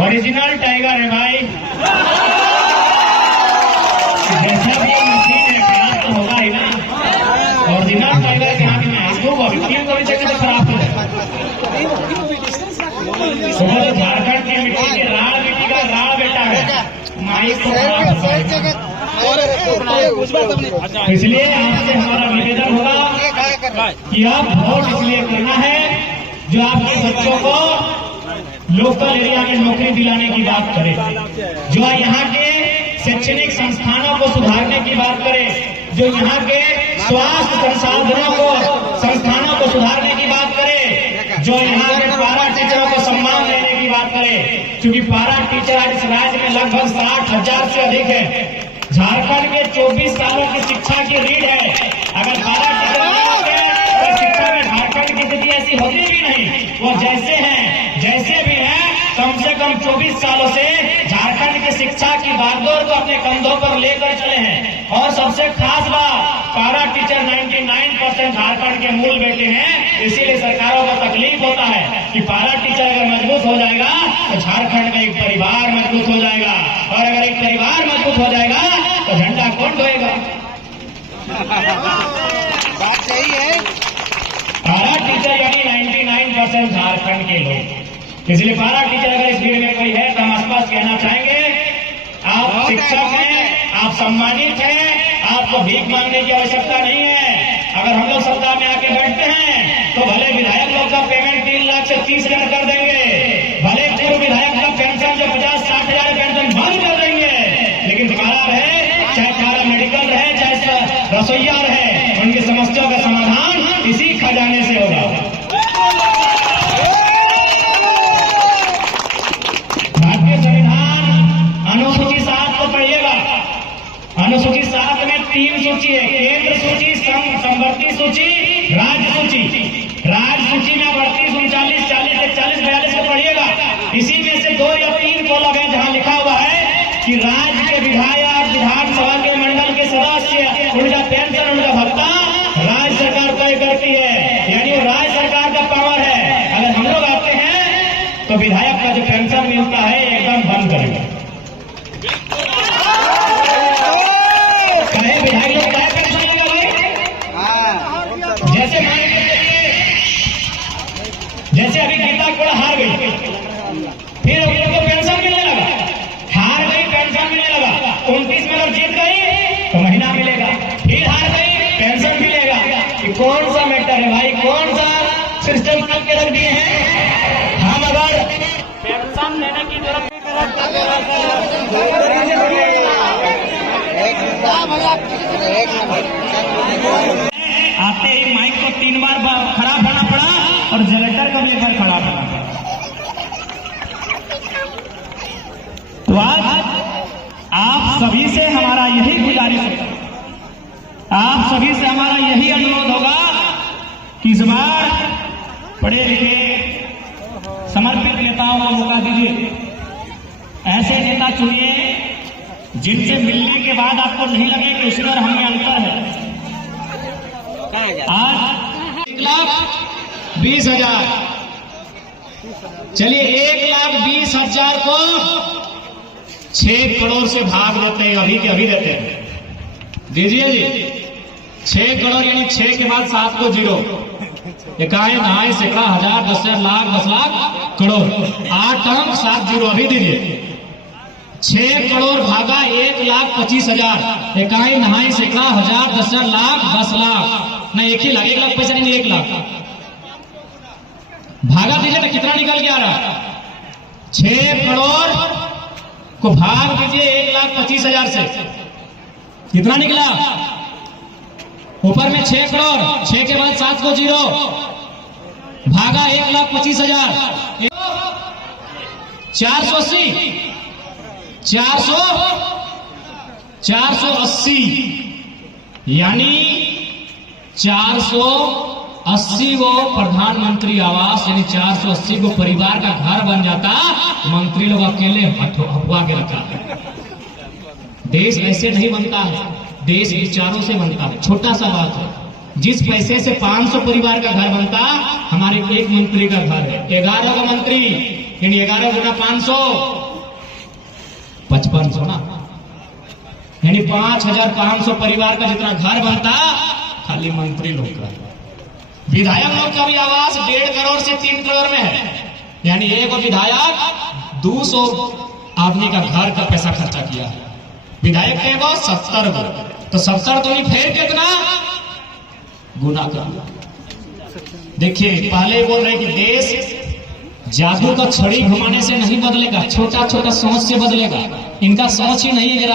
Original tiger है भाई। जैसा भी मशीन है खराब तो होगा ही ना। ओरिजिनल टाइगर के हाथ में आपको को भी देखे तो खराब हो जाएगा। झारखंड की मिट्टी के राड़ मिट्टी का राड़ बेटा है, माइक को खराब होगा। इसलिए आपसे हमारा निवेदन होगा कि आप वोट इसलिए करना है जो आपके बच्चों को लोकल एरिया में नौकरी दिलाने की बात करे, जो यहाँ के शैक्षणिक संस्थानों को सुधारने की बात करे, जो यहाँ के स्वास्थ्य संस्थानों को सुधारने की बात करे, जो यहाँ के पारा टीचरों को सम्मान देने की बात करे। क्योंकि पारा टीचर आज इस राज्य में लगभग 60,000 से अधिक है। झारखंड के 24 सालों की शिक्षा की रीढ़ है। अगर पारा टीचर नहीं होते तो शिक्षा में झारखंड की स्थिति ऐसी होती भी नहीं। वो जैसे हैं जैसे भी हैं, कम से कम 24 सालों से झारखंड की शिक्षा की बागडोर को अपने कंधों पर लेकर चले हैं। और सबसे खास बात, पारा टीचर 99% झारखंड के मूल बेटे हैं। इसीलिए सरकारों को तकलीफ होता है कि पारा टीचर अगर मजबूत हो जाएगा तो झारखंड का एक परिवार मजबूत हो जाएगा, और अगर एक परिवार मजबूत हो जाएगा तो झंडा कौन ढोएगा? बात सही है। पारा टीचर यानी 99% झारखंड के लोग। इसलिए पारा टीचर अगर इस भीड़ में कोई है तो हम स्पष्ट कहना चाहेंगे, आप शिक्षक हैं, आप सम्मानित हैं, आपको भीख मांगने की आवश्यकता नहीं है। अगर हम लोग सत्ता में आके बैठते हैं तो भले विधायक लोग का पेमेंट 3 लाख से 30 लाख कर देंगे, भले पूर्व विधायक का पेंशन जो 50-60 हजार पेंशन बंद कर देंगे, लेकिन पारा रहे, चाहे पारा मेडिकल रहे, चाहे रसोईया रहे, उनकी समस्याओं का समाधान इसी खजाने से होगा। भारतीय संविधान अनुसूची 7 को पढ़िएगा। अनुसूची 7 में 3 सूची है, केंद्र सूची, संवर्ती सूची, राज्य सूची। राज्य सूची में 38, 39, 40, 41, 42 को पढ़िएगा। इसी में से 2 या 3 कॉलम है जहां लिखा हुआ है कि राज्य के विधायक, विधानसभा के मंडल के सदस्य, उनका पेंशन, उनका भत्ता राज्य सरकार तय करती है। यानी वो राज्य सरकार का पावर है। अगर हम लोग आते हैं तो विधायक का जो पेंशन मिलता है एकदम बंद करेंगे। कहे विधायक लोग क्या पेंशन मिलेगा भाई? जैसे मान के चलिए, जैसे अभी गीता कोड़ा हार गई, फिर उनको पेंशन मिलने लगा। हार गई, पेंशन मिलने लगा। 29 में अगर जीत गई तो महीना मिलेगा, फिर हार गई, पेंशन मिलेगा। ये कौन सा मैटर है भाई? कौन सा सिस्टम करके रख दिए हैं? हम अगर पेंशन लेने की जरूरत आते ही माइक को 3 बार खराब होना पड़ा और जनरेटर को लेकर खराब होना पड़ा। तो आज आप सभी से हमारा यही गुजारिश है, आप सभी से हमारा यही अनुरोध होगा कि इस बार पढ़े लिखे समर्पित नेताओं को मौका दीजिए। ऐसे नेता चुनिए जिनसे मिलने के बाद आपको नहीं लगे कि उसमें और हमें अंतर है। आज 1,20,000, चलिए 1,20,000 को 6 करोड़ से भाग देते हैं, अभी के अभी देते हैं। दीजिए जी, 6 करोड़ यानी 6 के बाद 7 को 0, 1 दहाई सैकड़ा हजार 10 लाख 10 लाख करोड़, 8 अंक 7 0 अभी दीजिए। 6 करोड़ भागा 1,25,000, 1 नहाई सैकड़ा हजार 10 लाख 10 लाख, नहीं 1 ही लाख, 1 लाख पैसा नहीं, 1 लाख भागा दीजिए तो कितना निकल के आ रहा है? 6 करोड़ को भाग दीजिए 1,25,000 से, कितना निकला? ऊपर में 6 करोड़, 6 के बाद 7 को 0 भागा 1,25,000, 480, 480 यानी 480 वो प्रधानमंत्री आवास, यानी 480 को परिवार का घर बन जाता। मंत्री लोग अकेले हटवा के रखा है। देश ऐसे नहीं बनता है, देश विचारों से बनता है। छोटा सा बात है, जिस पैसे से 500 परिवार का घर बनता, हमारे एक मंत्री का घर है। 11 का मंत्री इन 11 गुना 500 5500 ना, यानी 5500 परिवार का जितना घर बनता खाली मंत्री लोग का। विधायक लोग का भी आवास 1.5 करोड़ से 3 करोड़ में है, यानी एक विधायक 200 आदमी का घर का पैसा खर्चा किया है। विधायक के वो 70 गो, तो 70 तो नहीं फिर कितना गुना कर। देखिए पहले बोल रहे कि देश जादू का छड़ी घुमाने से नहीं बदलेगा, छोटा छोटा सोच से बदलेगा। इनका सोच ही नहीं है।